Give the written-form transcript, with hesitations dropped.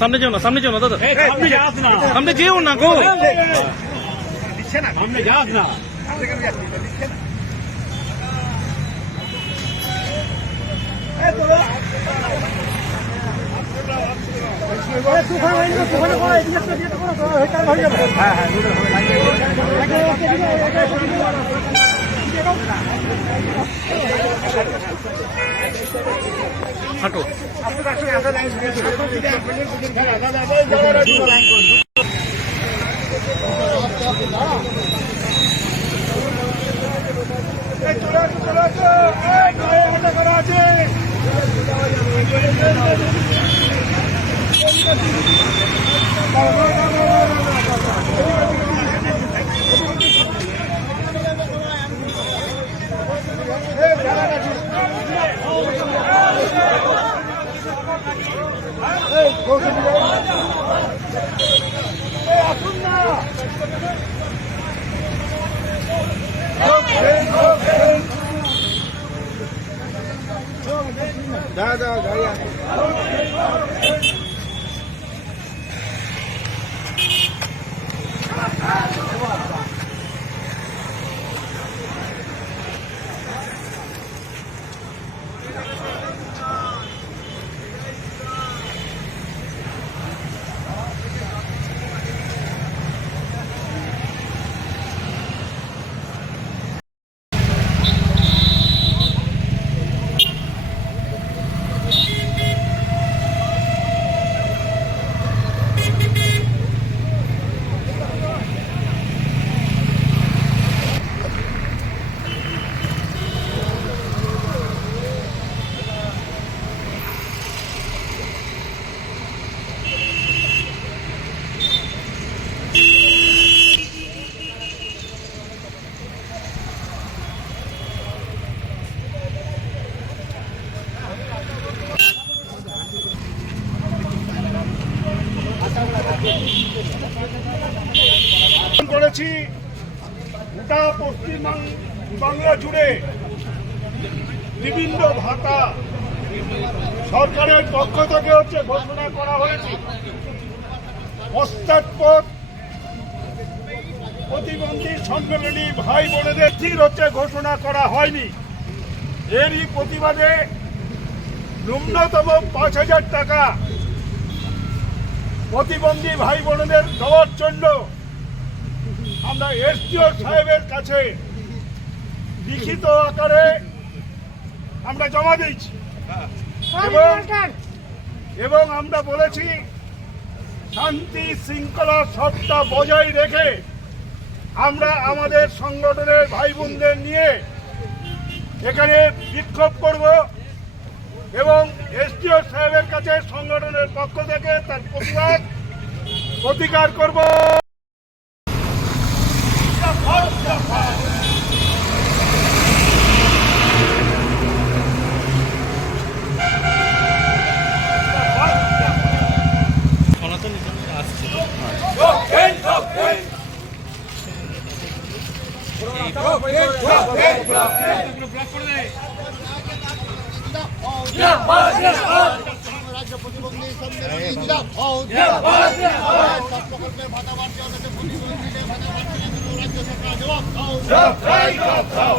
সামনে যেও না দাদা, সামনে যেও না গো। সামনে যাস না। হাঁটো। দাদা গাড়ি করেছি। গোটা পশ্চিম বাংলা জুড়ে বিভিন্ন ভাতা সরকারের পক্ষ থেকে ঘোষণা করা হয়েছে। পশ্চাৎপদ প্রতিবন্ধী সম্মেলনী ভাই বোনেদের ঘোষণা করা হয়নি। এরই প্রতিবাদে ন্যূনতম ৫,০০০ টাকা প্রতিবন্ধী ভাই বোনেদের দেওয়ার জন্য আমরা এসডিও সাহেবের কাছে লিখিত আকারে আমরা জমা দিয়েছি এবং আমরা বলেছি শান্তি শৃঙ্খলা সবটা বজায় রেখে আমরা আমাদের সংগঠনের ভাই বোনদের নিয়ে এখানে বিক্ষোভ করব এবং এসডিও সাহেবের কাছে সংগঠনের পক্ষ থেকে তার প্রতিকার করব। রাজ্য প্রতিবন্ধী সম্মেলনী সব প্রকল্পের ভাতা বাড়ছে, প্রতিবন্ধীদের ভাতা বাড়ছে, রাজ্য সরকার জবাব দাও।